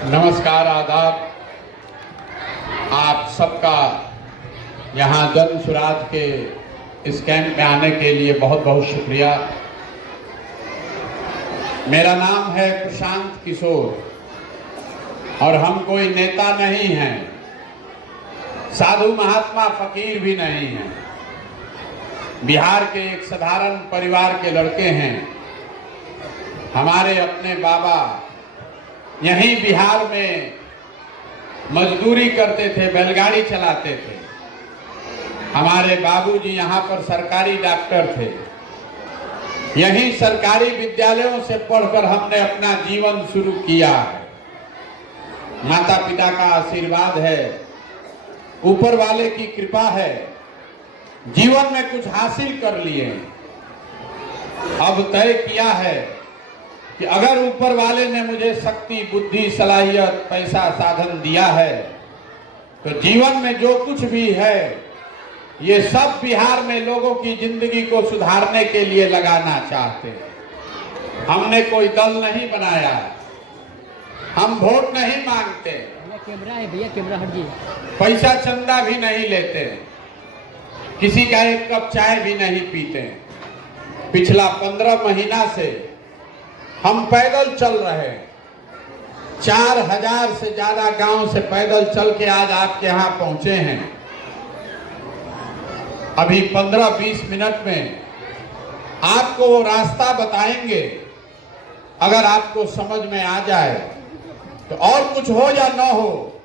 नमस्कार, आदाब। आप सबका यहाँ जन सुराज के इस कैंप में आने के लिए बहुत बहुत शुक्रिया। मेरा नाम है प्रशांत किशोर और हम कोई नेता नहीं हैं, साधु महात्मा फकीर भी नहीं हैं। बिहार के एक साधारण परिवार के लड़के हैं। हमारे अपने बाबा यहीं बिहार में मजदूरी करते थे, बैलगाड़ी चलाते थे। हमारे बाबूजी यहाँ पर सरकारी डॉक्टर थे। यहीं सरकारी विद्यालयों से पढ़कर हमने अपना जीवन शुरू किया है। माता पिता का आशीर्वाद है, ऊपर वाले की कृपा है, जीवन में कुछ हासिल कर लिए। अब तय किया है कि अगर ऊपर वाले ने मुझे शक्ति, बुद्धि, सलाहियत, पैसा, साधन दिया है तो जीवन में जो कुछ भी है ये सब बिहार में लोगों की जिंदगी को सुधारने के लिए लगाना चाहते हैं। हमने कोई दल नहीं बनाया, हम वोट नहीं मांगते, कैमरा है भैया, कैमरा हटिए। पैसा चंदा भी नहीं लेते, किसी का एक कप चाय भी नहीं पीते। पिछला 15 महीना से हम पैदल चल रहे हैं। 4000 से ज्यादा गांव से पैदल चल के आज आपके यहाँ पहुंचे हैं। अभी 15-20 मिनट में आपको वो रास्ता बताएंगे। अगर आपको समझ में आ जाए तो और कुछ हो या ना हो,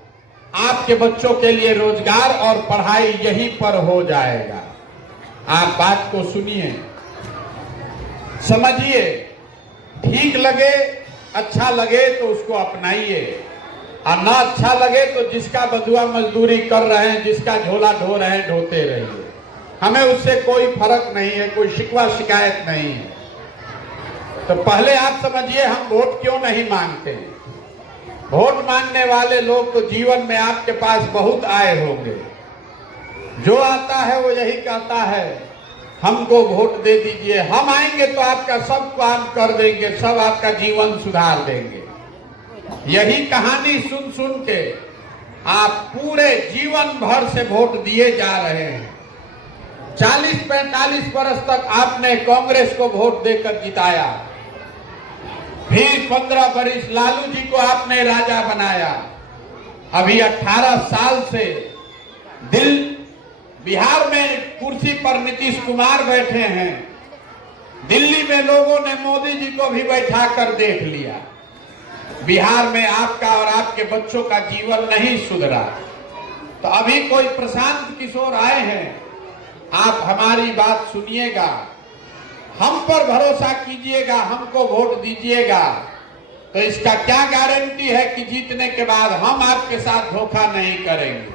आपके बच्चों के लिए रोजगार और पढ़ाई यहीं पर हो जाएगा। आप बात को सुनिए, समझिए, ठीक लगे, अच्छा लगे तो उसको अपनाइए, और ना अच्छा लगे तो जिसका बदुआ मजदूरी कर रहे हैं, जिसका झोला ढो रहे हैं, ढोते रहिए। हमें उससे कोई फर्क नहीं है, कोई शिकवा शिकायत नहीं है। तो पहले आप समझिए हम वोट क्यों नहीं मांगते हैं। वोट मांगने वाले लोग तो जीवन में आपके पास बहुत आए होंगे। जो आता है वो यही कहता है हमको वोट दे दीजिए, हम आएंगे तो आपका सब काम कर देंगे, सब आपका जीवन सुधार देंगे। यही कहानी सुन सुन के आप पूरे जीवन भर से वोट दिए जा रहे हैं। 40-45 वर्ष तक आपने कांग्रेस को वोट देकर जिताया, फिर 15 वर्ष लालू जी को आपने राजा बनाया। अभी 18 साल से बिहार में कुर्सी पर नीतीश कुमार बैठे हैं। दिल्ली में लोगों ने मोदी जी को भी बैठा कर देख लिया। बिहार में आपका और आपके बच्चों का जीवन नहीं सुधरा। तो अभी कोई प्रशांत किशोर आए हैं, आप हमारी बात सुनिएगा, हम पर भरोसा कीजिएगा, हमको वोट दीजिएगा। तो इसका क्या गारंटी है कि जीतने के बाद हम आपके साथ धोखा नहीं करेंगे।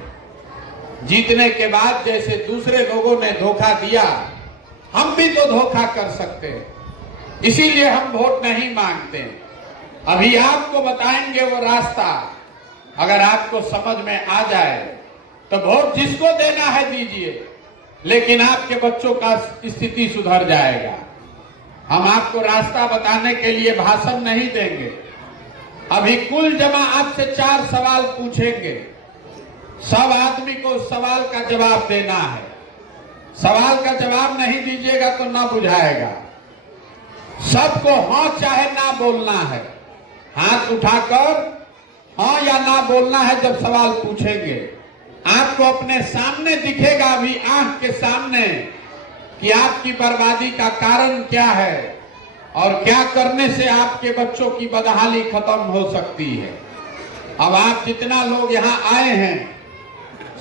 जीतने के बाद जैसे दूसरे लोगों ने धोखा दिया, हम भी तो धोखा कर सकते हैं। इसीलिए हम वोट नहीं मांगते। अभी आपको बताएंगे वो रास्ता। अगर आपको समझ में आ जाए तो वोट जिसको देना है दीजिए, लेकिन आपके बच्चों का स्थिति सुधर जाएगा। हम आपको रास्ता बताने के लिए भाषण नहीं देंगे। अभी कुल जमा आपसे 4 सवाल पूछेंगे। सब आदमी को सवाल का जवाब देना है। सवाल का जवाब नहीं दीजिएगा तो ना बुझाएगा। सबको हाँ चाहे ना बोलना है। हाथ उठाकर हाँ या ना बोलना है जब सवाल पूछेंगे। आपको अपने सामने दिखेगा, अभी आंख के सामने, कि आपकी बर्बादी का कारण क्या है और क्या करने से आपके बच्चों की बदहाली खत्म हो सकती है। अब आप जितना लोग यहाँ आए हैं,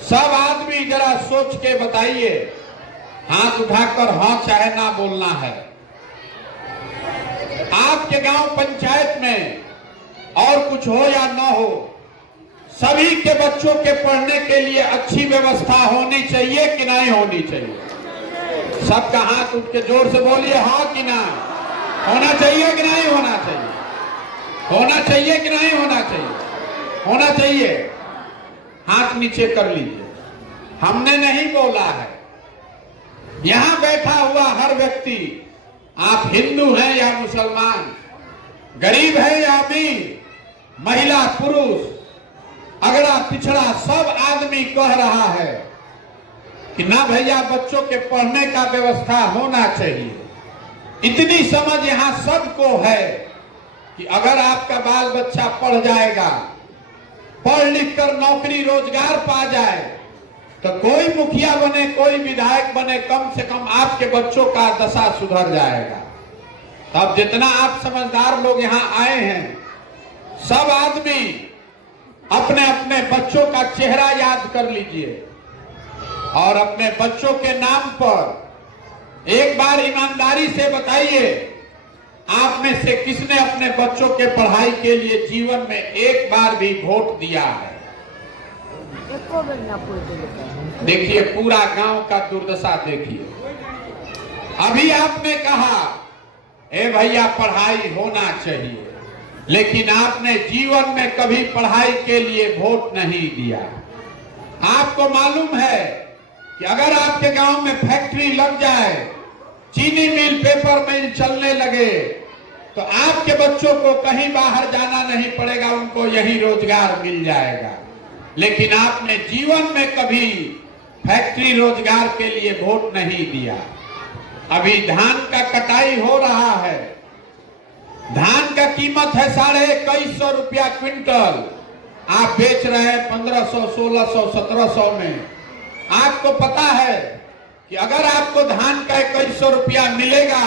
सब आदमी जरा सोच के बताइए, हाथ उठाकर हाँ चाहे ना बोलना है। आपके गांव पंचायत में और कुछ हो या ना हो, सभी के बच्चों के पढ़ने के लिए अच्छी व्यवस्था होनी चाहिए कि नहीं होनी चाहिए? सबका हाथ उठ के जोर से बोलिए, हाँ कि ना? होना चाहिए कि नहीं होना चाहिए? होना चाहिए कि नहीं होना चाहिए? होना चाहिए। हाथ नीचे कर लीजिए। हमने नहीं बोला है। यहां बैठा हुआ हर व्यक्ति, आप हिंदू हैं या मुसलमान, गरीब है या अमीर, महिला पुरुष, अगड़ा पिछड़ा सब आदमी कह रहा है कि ना भैया बच्चों के पढ़ने का व्यवस्था होना चाहिए। इतनी समझ यहां सबको है कि अगर आपका बाल बच्चा पढ़ जाएगा, पढ़ लिख कर नौकरी रोजगार पा जाए, तो कोई मुखिया बने, कोई विधायक बने, कम से कम आपके बच्चों का दशा सुधर जाएगा। तब जितना आप समझदार लोग यहाँ आए हैं, सब आदमी अपने अपने बच्चों का चेहरा याद कर लीजिए और अपने बच्चों के नाम पर एक बार ईमानदारी से बताइए, आप में से किसने अपने बच्चों के पढ़ाई के लिए जीवन में एक बार भी वोट दिया है? देखिए पूरा गांव का दुर्दशा देखिए। अभी आपने कहा ए भैया पढ़ाई होना चाहिए, लेकिन आपने जीवन में कभी पढ़ाई के लिए वोट नहीं दिया। आपको मालूम है कि अगर आपके गांव में फैक्ट्री लग जाए, चीनी मिल, पेपर मिल चलने लगे, तो आपके बच्चों को कहीं बाहर जाना नहीं पड़ेगा, उनको यही रोजगार मिल जाएगा। लेकिन आपने जीवन में कभी फैक्ट्री रोजगार के लिए वोट नहीं दिया। अभी धान का कटाई हो रहा है, धान का कीमत है 2150 रुपया क्विंटल, आप बेच रहे हैं 1500, 1600, 1700 में। आपको पता है कि अगर आपको धान का 2100 रुपया मिलेगा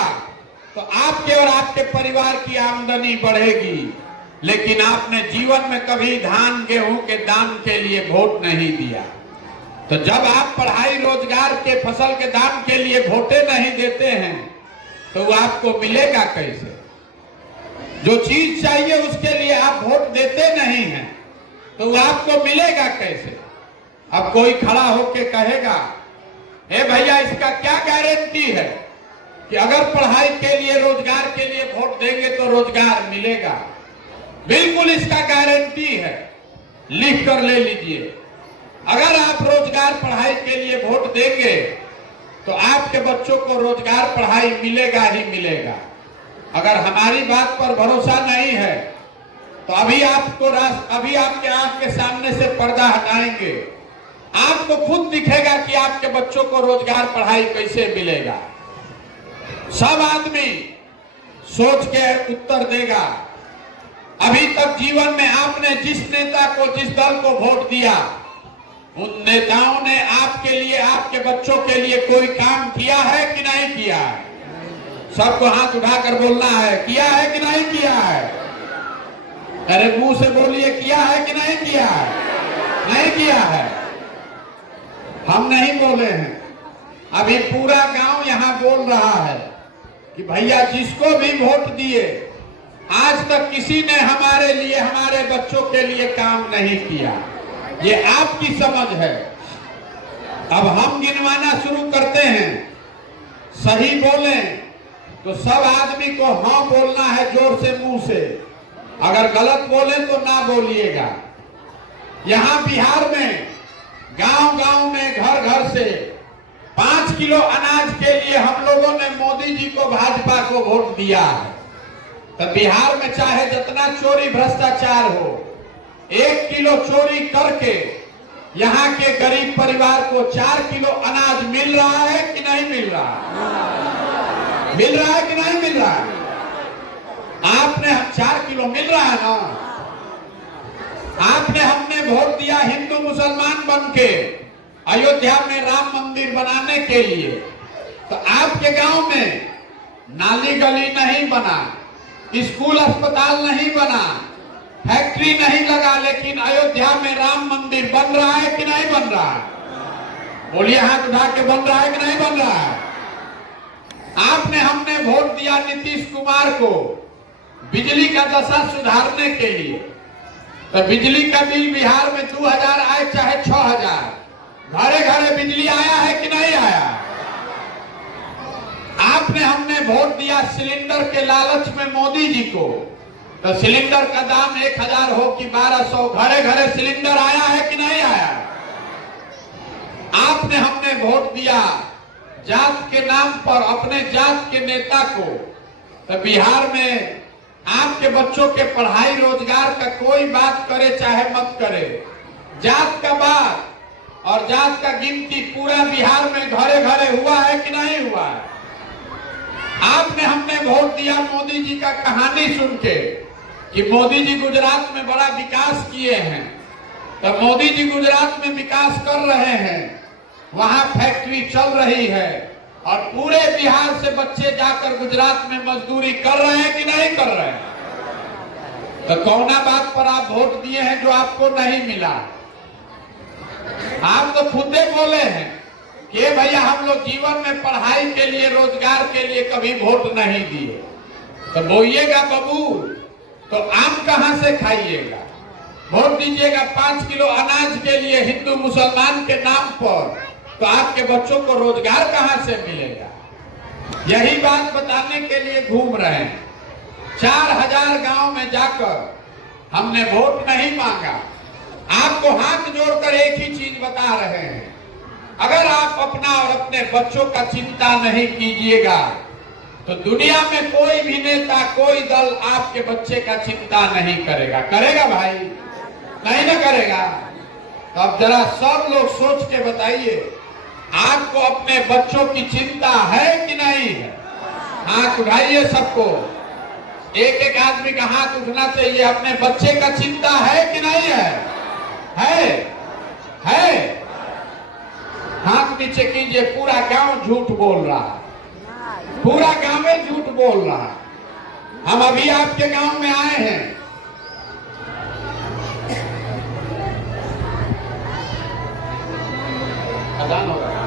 तो आपके और आपके परिवार की आमदनी बढ़ेगी, लेकिन आपने जीवन में कभी धान गेहूं के दाम के लिए वोट नहीं दिया। तो जब आप पढ़ाई रोजगार के फसल के दाम के लिए वोटे नहीं देते हैं तो वो आपको मिलेगा कैसे? जो चीज चाहिए उसके लिए आप वोट देते नहीं हैं तो वो आपको मिलेगा कैसे? अब कोई खड़ा होके कहेगा हे भैया इसका क्या गारंटी है कि अगर पढ़ाई के लिए रोजगार के लिए वोट देंगे तो रोजगार मिलेगा? बिल्कुल इसका गारंटी है, लिख कर ले लीजिए। अगर आप रोजगार पढ़ाई के लिए वोट देंगे तो आपके बच्चों को रोजगार पढ़ाई मिलेगा ही मिलेगा। अगर हमारी बात पर भरोसा नहीं है तो अभी आपके आंख के सामने से पर्दा हटाएंगे, आपको खुद दिखेगा कि आपके बच्चों को रोजगार पढ़ाई कैसे मिलेगा। सब आदमी सोच के उत्तर देगा। अभी तक जीवन में आपने जिस नेता को, जिस दल को वोट दिया, उन नेताओं ने आपके लिए, आपके बच्चों के लिए कोई काम किया है कि नहीं किया है? सबको हाथ उठाकर बोलना है, किया है कि नहीं किया है? अरे मुंह से बोलिए, किया है कि नहीं किया है? नहीं किया है। हम नहीं बोले हैं, अभी पूरा गांव यहाँ बोल रहा है कि भैया जिसको भी वोट दिए, आज तक किसी ने हमारे लिए, हमारे बच्चों के लिए काम नहीं किया। ये आपकी समझ है। अब हम गिनवाना शुरू करते हैं। सही बोलें तो सब आदमी को हाँ बोलना है जोर से, मुंह से। अगर गलत बोले तो ना बोलिएगा। यहाँ बिहार में गांव गांव में, घर घर से 5 किलो अनाज के लिए हम लोगों ने मोदी जी को, भाजपा को वोट दिया है। तो बिहार में चाहे जितना चोरी भ्रष्टाचार हो, 1 किलो चोरी करके यहाँ के गरीब परिवार को 4 किलो अनाज मिल रहा है कि नहीं मिल रहा? मिल रहा है कि नहीं मिल रहा? आपने 4 किलो मिल रहा है ना? आपने, हमने वोट दिया हिंदू मुसलमान बन के अयोध्या में राम मंदिर बनाने के लिए, तो आपके गांव में नाली गली नहीं बना, स्कूल अस्पताल नहीं बना, फैक्ट्री नहीं लगा, लेकिन अयोध्या में राम मंदिर बन रहा है कि नहीं बन रहा है? बोलिए हाथ उठा के, बन रहा है कि नहीं बन रहा है? आपने, हमने वोट दिया नीतीश कुमार को बिजली का दशा सुधारने के लिए, तो बिजली का बिल बिहार में 2000 आए चाहे 6000, घरे घरे बिजली आया है कि नहीं आया? आपने, हमने वोट दिया सिलेंडर के लालच में मोदी जी को, तो सिलेंडर का दाम 1000 हो कि 1200, घरे घरे सिलेंडर आया है कि नहीं आया? आपने, हमने वोट दिया जात के नाम पर अपने जात के नेता को, तो बिहार में आपके बच्चों के पढ़ाई रोजगार का कोई कोई बात करे चाहे मत करे, जात का बात और जात का गिनती पूरा बिहार में घरे घरे हुआ है कि नहीं हुआ है? आपने हमने वोट दिया मोदी जी का कहानी सुन के कि मोदी जी गुजरात में बड़ा विकास किए हैं, तो मोदी जी गुजरात में विकास कर रहे हैं, वहां फैक्ट्री चल रही है और पूरे बिहार से बच्चे जाकर गुजरात में मजदूरी कर रहे हैं कि नहीं कर रहे हैं? तो कौना बात पर आप वोट दिए हैं जो आपको नहीं मिला? आप तो खुद बोले हैं कि भैया हम लोग जीवन में पढ़ाई के लिए, रोजगार के लिए कभी वोट नहीं दिए। तो बोइएगा बबूल तो आम कहां से खाइएगा? वोट दीजिएगा 5 किलो अनाज के लिए हिंदू मुसलमान के नाम पर, तो आपके बच्चों को रोजगार कहां से मिलेगा? यही बात बताने के लिए घूम रहे हैं। 4000 गांव में जाकर हमने वोट नहीं मांगा। आपको हाथ जोड़कर एक ही चीज बता रहे हैं, अगर आप अपना और अपने बच्चों का चिंता नहीं कीजिएगा तो दुनिया में कोई भी नेता, कोई दल आपके बच्चे का चिंता नहीं करेगा। करेगा भाई? नहीं ना करेगा। तो अब जरा सब लोग सोच के बताइए, आपको अपने बच्चों की चिंता है कि नहीं है? हाथ उठाइए सबको, एक एक आदमी का हाथ उठना चाहिए। अपने बच्चे का चिंता है कि नहीं है? है? हाथ नीचे कीजिए। पूरा गांव झूठ बोल रहा है, पूरा गांव में झूठ बोल रहा है। हम अभी आपके गांव में आए हैं, अजान होगा।